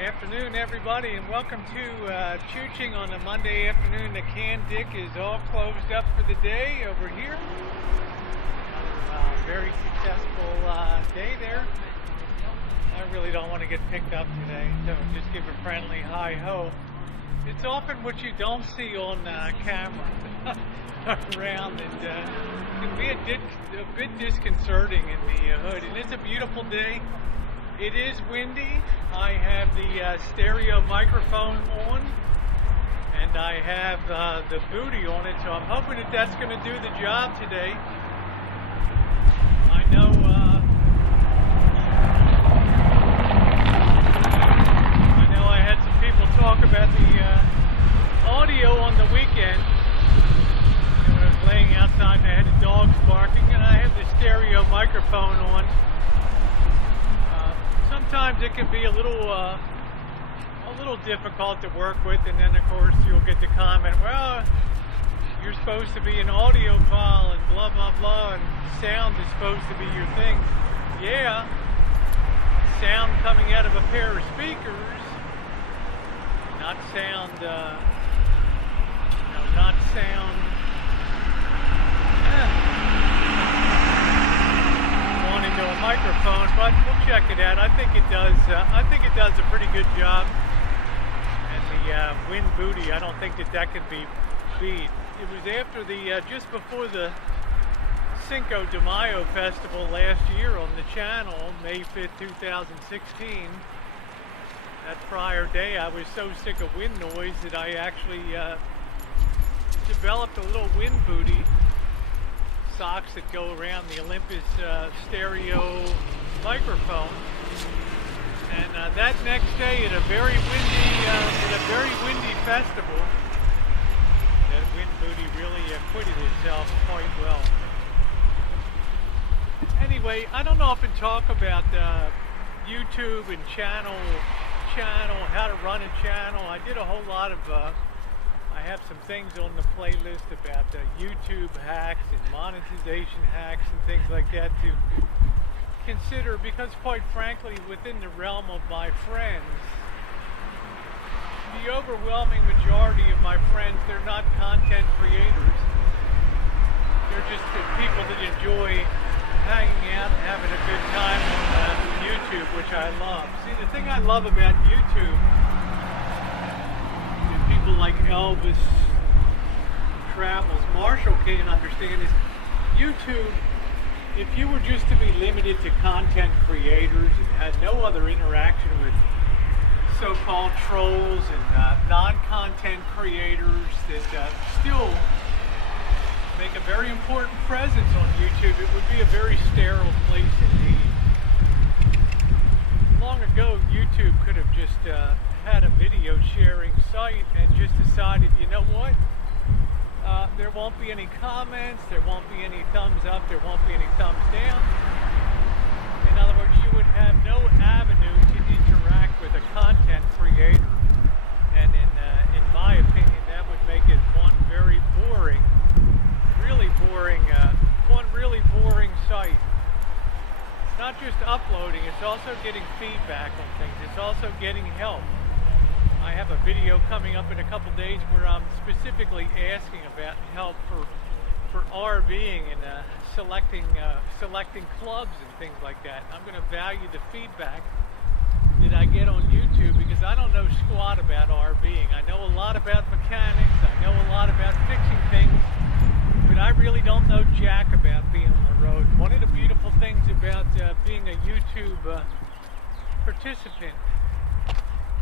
Afternoon, everybody, and welcome to Choochin on a Monday afternoon. The Can Dick is all closed up for the day over here. Another very successful day there. I really don't want to get picked up today, so just give a friendly hi-ho. It's often what you don't see on camera around, and it can be a bit disconcerting in the hood. And it's a beautiful day. It is windy. I have the stereo microphone on, and I have the booty on it, so I'm hoping that that's going to do the job today. I know I had some people talk about the audio on the weekend. When I was laying outside and I had the dogs barking, and I had the stereo microphone on. Sometimes it can be a little difficult to work with, and then of course you'll get the comment, well, you're supposed to be an audiophile and blah blah blah, and sound is supposed to be your thing. Yeah, sound coming out of a pair of speakers, not sound into a microphone, but we'll check it out. I think it does. I think it does a pretty good job. And the wind booty, I don't think that can be beat. It was after the just before the Cinco de Mayo festival last year on the channel, May 5th, 2016. That prior day, I was so sick of wind noise that I actually developed a little wind booty. Socks that go around the Olympus stereo microphone, and that next day at a very windy festival, that wind booty really acquitted itself quite well. Anyway, I don't often talk about YouTube and channel, how to run a channel. I did a whole lot of I have some things on the playlist about YouTube hacks and monetization hacks and things like that to consider, because quite frankly, within the realm of my friends, the overwhelming majority of my friends, they're not content creators. They're just the people that enjoy hanging out and having a good time on YouTube, which I love. See, the thing I love about YouTube, people like Elvis travels, Marshall can't understand, is YouTube, if you were just to be limited to content creators and had no other interaction with so-called trolls and non-content creators that still make a very important presence on YouTube, it would be a very sterile place indeed. Long ago, YouTube could have just had a video sharing site and just decided, you know what, there won't be any comments, there won't be any thumbs up, there won't be any thumbs down. In other words, you would have no avenue to interact with a content creator, and in my opinion, that would make it one very boring, one really boring site. It's not just uploading, it's also getting feedback on things, it's also getting help. I have a video coming up in a couple days where I'm specifically asking about help for RVing and selecting clubs and things like that. I'm going to value the feedback that I get on YouTube, because I don't know squat about RVing. I know a lot about mechanics, I know a lot about fixing things, but I really don't know jack about being on the road. One of the beautiful things about being a YouTube participant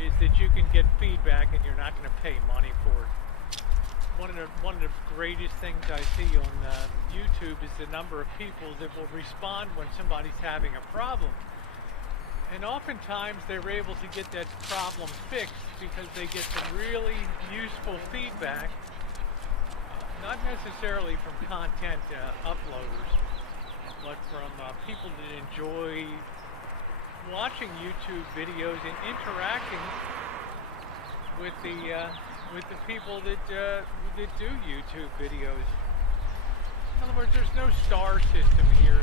is that you can get feedback and you're not going to pay money for it. One of the greatest things I see on YouTube is the number of people that will respond when somebody's having a problem. And oftentimes they're able to get that problem fixed because they get some really useful feedback, not necessarily from content uploaders, but from people that enjoy watching YouTube videos and interacting with the people that do YouTube videos. In other words, there's no star system here.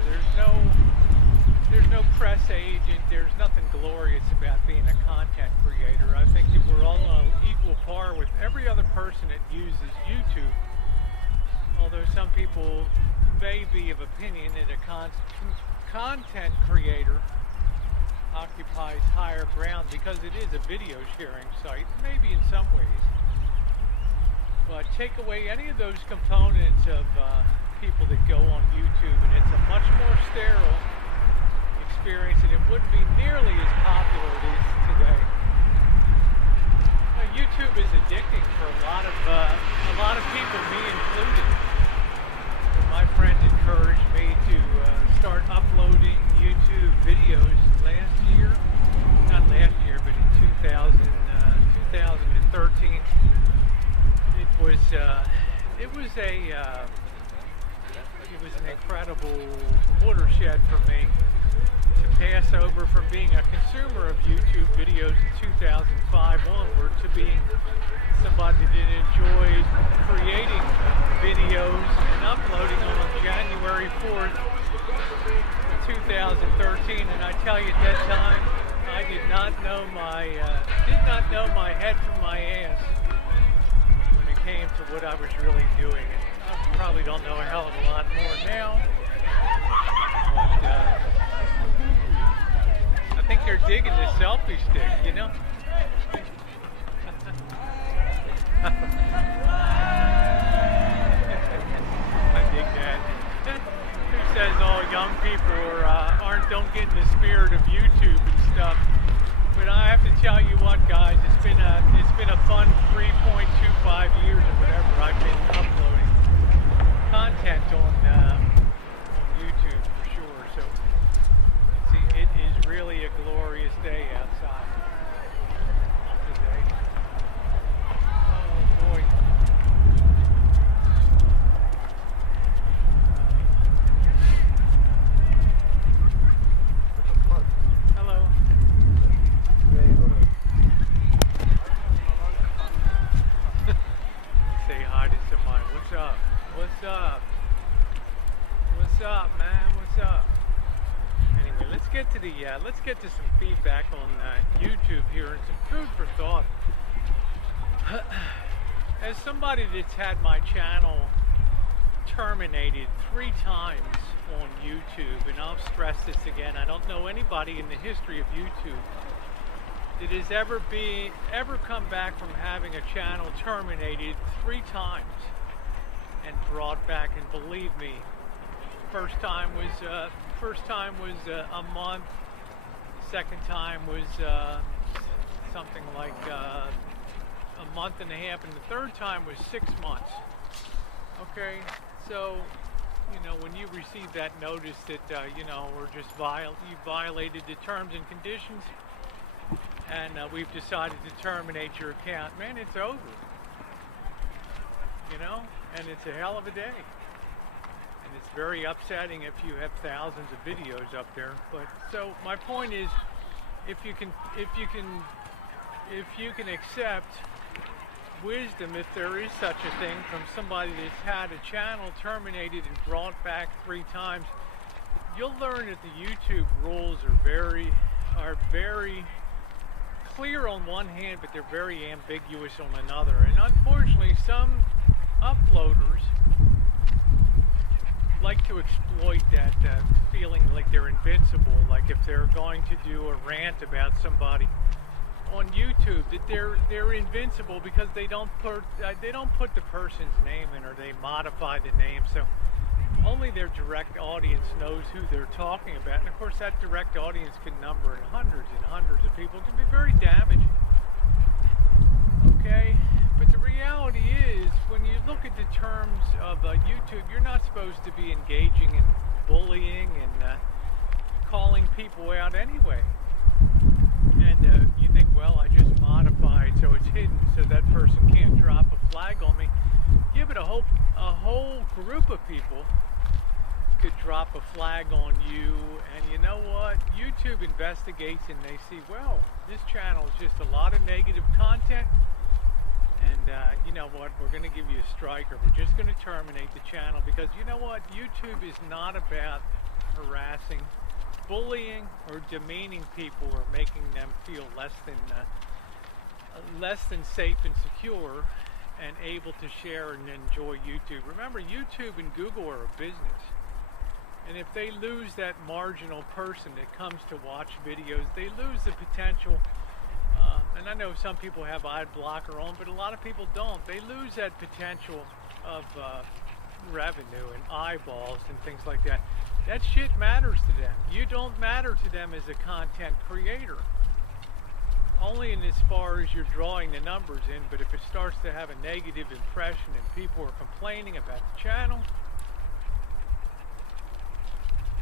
There's no press agent. There's nothing glorious about being a content creator. people may be of opinion that a content creator occupies higher ground because it is a video sharing site, maybe in some ways. But take away any of those components of people that go on YouTube, and it's a much more sterile experience, and it wouldn't be nearly as popular as it is today. YouTube is addicting for a lot of people, me included. My friends encouraged me to start uploading YouTube videos last year, not last year, but in 2013. It was an incredible watershed for me to pass over from being a consumer of YouTube videos in 2005 onward to being somebody that enjoyed creating videos and uploading them on January 4th, 2013. And I tell you, at that time, I did not know my head from my ass when it came to what I was really doing. And I probably don't know a hell of a lot more now. But I think they're digging the selfie stick, you know? I dig that. Who says all young people don't get in the spirit of YouTube and stuff? But I have to tell you what, guys, it's been a fun 3.25 years or whatever I've been uploading content on YouTube for sure. So see, it is really a glorious day outside today. Oh boy. Hello. Say hi to somebody. What's up? What's up? What's up, man? What's up? Anyway, let's get to some feedback on YouTube here and some food for thought. As somebody that's had my channel terminated 3 times on YouTube, and I'll stress this again, I don't know anybody in the history of YouTube that has ever come back from having a channel terminated 3 times and brought back. And believe me, first time was a month. Second time was something like a month and a half, and the third time was 6 months. Okay, so you know, when you receive that notice that you know, you violated the terms and conditions, and we've decided to terminate your account, man, it's over. You know, and it's a hell of a day. And it's very upsetting if you have thousands of videos up there. But so my point is, if you can accept wisdom, if there is such a thing, from somebody that's had a channel terminated and brought back 3 times, you'll learn that the YouTube rules are very clear on one hand, but they're very ambiguous on another. And unfortunately, some uploaders like to exploit that feeling like they're invincible, like if they're going to do a rant about somebody on YouTube, that they're invincible because they don't put the person's name in, or they modify the name, so only their direct audience knows who they're talking about. And of course, that direct audience can number in hundreds and hundreds of people. It can be very damaging. Okay, but the reality is, when you look at the terms of YouTube, you're not supposed to be engaging in bullying and calling people out anyway. And you think, well, I just modified so it's hidden so that person can't drop a flag on me. Give it a whole group of people could drop a flag on you, and you know what? YouTube investigates and they see, well, this channel is just a lot of negative content, and you know what? We're going to give you a strike, or we're just going to terminate the channel, because you know what? YouTube is not about harassing, bullying, or demeaning people, or making them feel less than safe and secure. and able to share and enjoy YouTube. Remember, YouTube and Google are a business. And if they lose that marginal person that comes to watch videos, they lose the potential. And I know some people have ad blocker on, but a lot of people don't. They lose that potential of revenue and eyeballs and things like that. That shit matters to them. You don't matter to them as a content creator. Only in as far as you're drawing the numbers in, but if it starts to have a negative impression and people are complaining about the channel,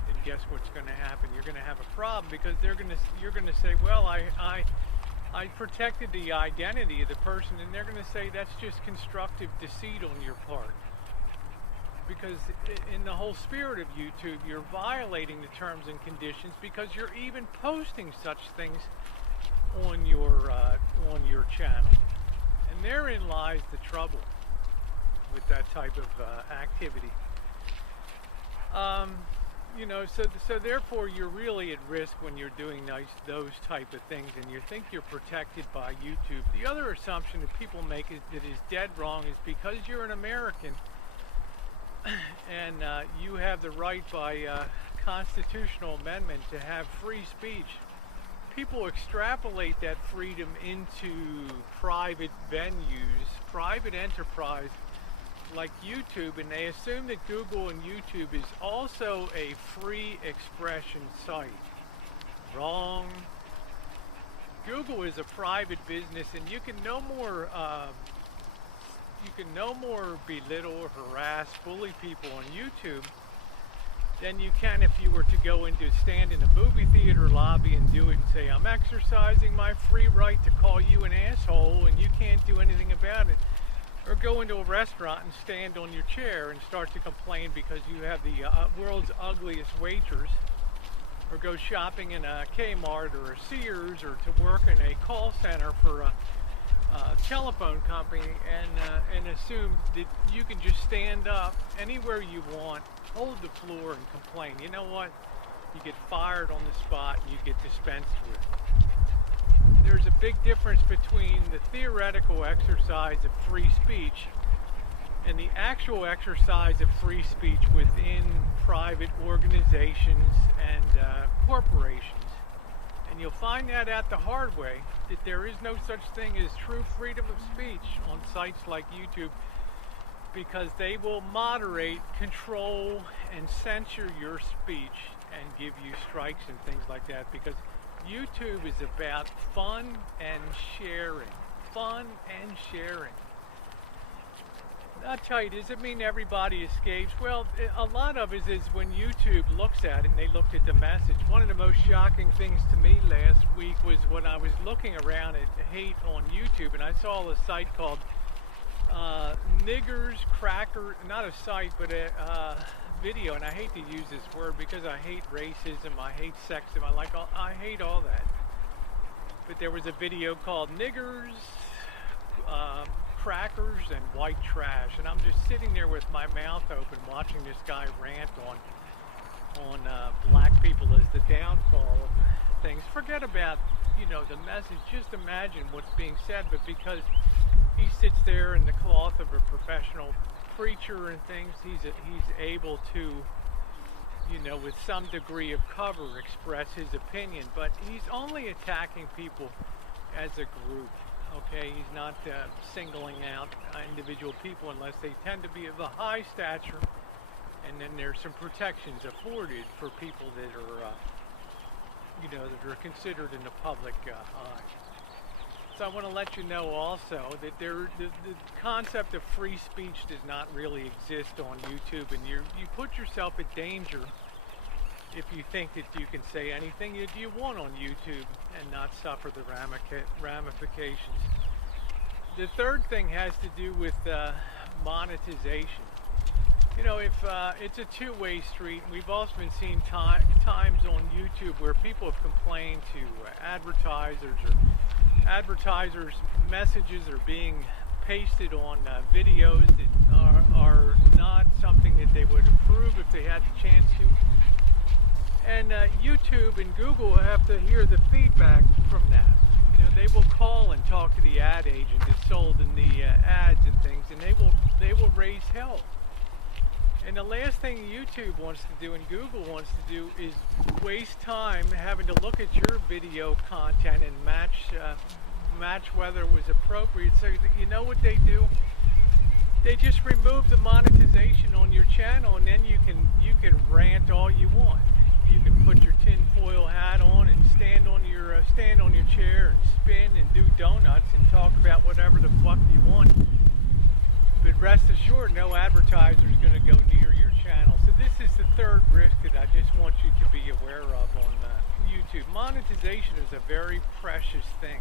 then guess what's going to happen? You're going to have a problem, because you're going to say, well, I protected the identity of the person, and they're going to say that's just constructive deceit on your part. Because in the whole spirit of YouTube, you're violating the terms and conditions because you're even posting such things on your channel. And therein lies the trouble with that type of activity. You know, so therefore you're really at risk when you're doing those type of things, and you think you're protected by YouTube. The other assumption that people make that is dead wrong is because you're an American and you have the right by constitutional amendment to have free speech. People extrapolate that freedom into private venues, private enterprise like YouTube, and they assume that Google and YouTube is also a free expression site. Wrong. Google is a private business, and you can no more belittle or harass, bully people on YouTube than you can if you were to go stand in a movie theater lobby and do it and say, I'm exercising my free right to call you an asshole and you can't do anything about it. Or go into a restaurant and stand on your chair and start to complain because you have the world's ugliest waitress. Or go shopping in a Kmart or a Sears, or to work in a call center for a telephone company and assume that you can just stand up anywhere you want, hold the floor and complain. You know what? You get fired on the spot and you get dispensed with. There's a big difference between the theoretical exercise of free speech and the actual exercise of free speech within private organizations and corporations. And you'll find that out the hard way, that there is no such thing as true freedom of speech on sites like YouTube, because they will moderate, control, and censor your speech and give you strikes and things like that, because YouTube is about fun and sharing. Fun and sharing. I'll tell you, does it mean everybody escapes? Well, a lot of it is when YouTube looks at it and they looked at the message. One of the most shocking things to me last week was when I was looking around at hate on YouTube, and I saw a site called Niggers Cracker, not a site, but a video, and I hate to use this word because I hate racism, I hate sexism, I hate all that. But there was a video called Niggers, Crackers, and White Trash, and I'm just sitting there with my mouth open watching this guy rant on black people as the downfall of things. Forget about, you know, the message, just imagine what's being said, but because he sits there in the cloth of a professional preacher and things, he's able to, you know, with some degree of cover, express his opinion, but he's only attacking people as a group. Okay, he's not singling out individual people unless they tend to be of a high stature, and then there's some protections afforded for people that are, you know, that are considered in the public eye. So I want to let you know also that the concept of free speech does not really exist on YouTube, and you put yourself at danger if you think that you can say anything that you want on YouTube and not suffer the ramifications. The third thing has to do with monetization. You know, if it's a two-way street, we've also been seeing times on YouTube where people have complained to advertisers, or advertisers' messages are being pasted on videos that are not something that they would approve if they had the chance to. And YouTube and Google have to hear the feedback from that. You know, they will call and talk talk to the ad agent that sold in the ads and things, and they will raise hell. And the last thing YouTube wants to do and Google wants to do is waste time having to look at your video content and match whether it was appropriate. So you know what they do? They just remove the monetization on your channel, and then you can rant all you want. You can put your tinfoil hat on and stand on your chair and spin and do donuts and talk about whatever the fuck you want. But rest assured, no advertiser is going to go near your channel. So this is the third risk that I just want you to be aware of on YouTube. Monetization is a very precious thing.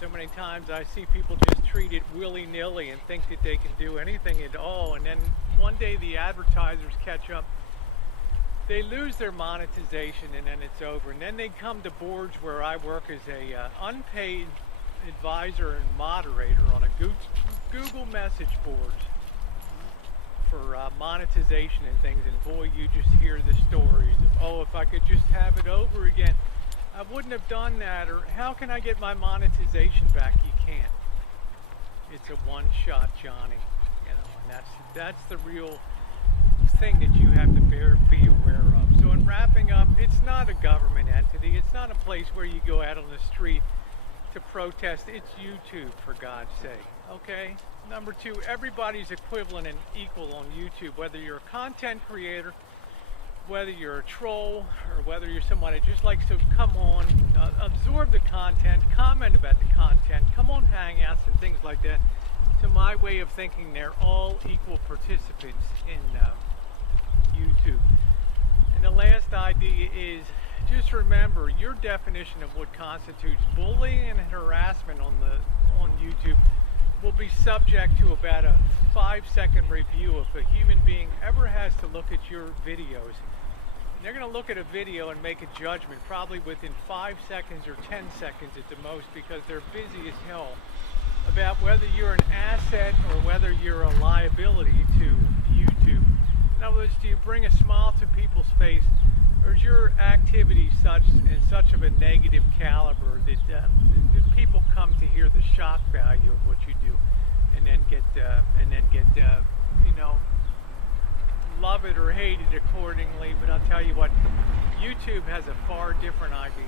So many times I see people just treat it willy-nilly and think that they can do anything at all, and then one day the advertisers catch up. They lose their monetization, and then it's over. And then they come to boards where I work as a unpaid advisor and moderator on a Google message boards for monetization and things, and boy, you just hear the stories of, oh, if I could just have it over again, I wouldn't have done that, or how can I get my monetization back? You can't. It's a one-shot Johnny, you know, and that's the real thing that you have to be aware of. So in wrapping up, it's not a government entity. It's not a place where you go out on the street to protest. It's YouTube, for God's sake. Okay? Number two, everybody's equivalent and equal on YouTube, whether you're a content creator, whether you're a troll, or whether you're somebody that just likes to come on, absorb the content, comment about the content, come on Hangouts and things like that. To my way of thinking, they're all equal participants in YouTube. And the last idea is, just remember, your definition of what constitutes bullying and harassment on YouTube will be subject to about a 5-second review if a human being ever has to look at your videos. And they're going to look at a video and make a judgment probably within 5 seconds or 10 seconds at the most, because they're busy as hell about whether you're an asset or whether you're a liability to YouTube. In other words, do you bring a smile to people's face, or is your activity such of a negative caliber that people come to hear the shock value of what you do, and then get you know, love it or hate it accordingly? But I'll tell you what, YouTube has a far different idea.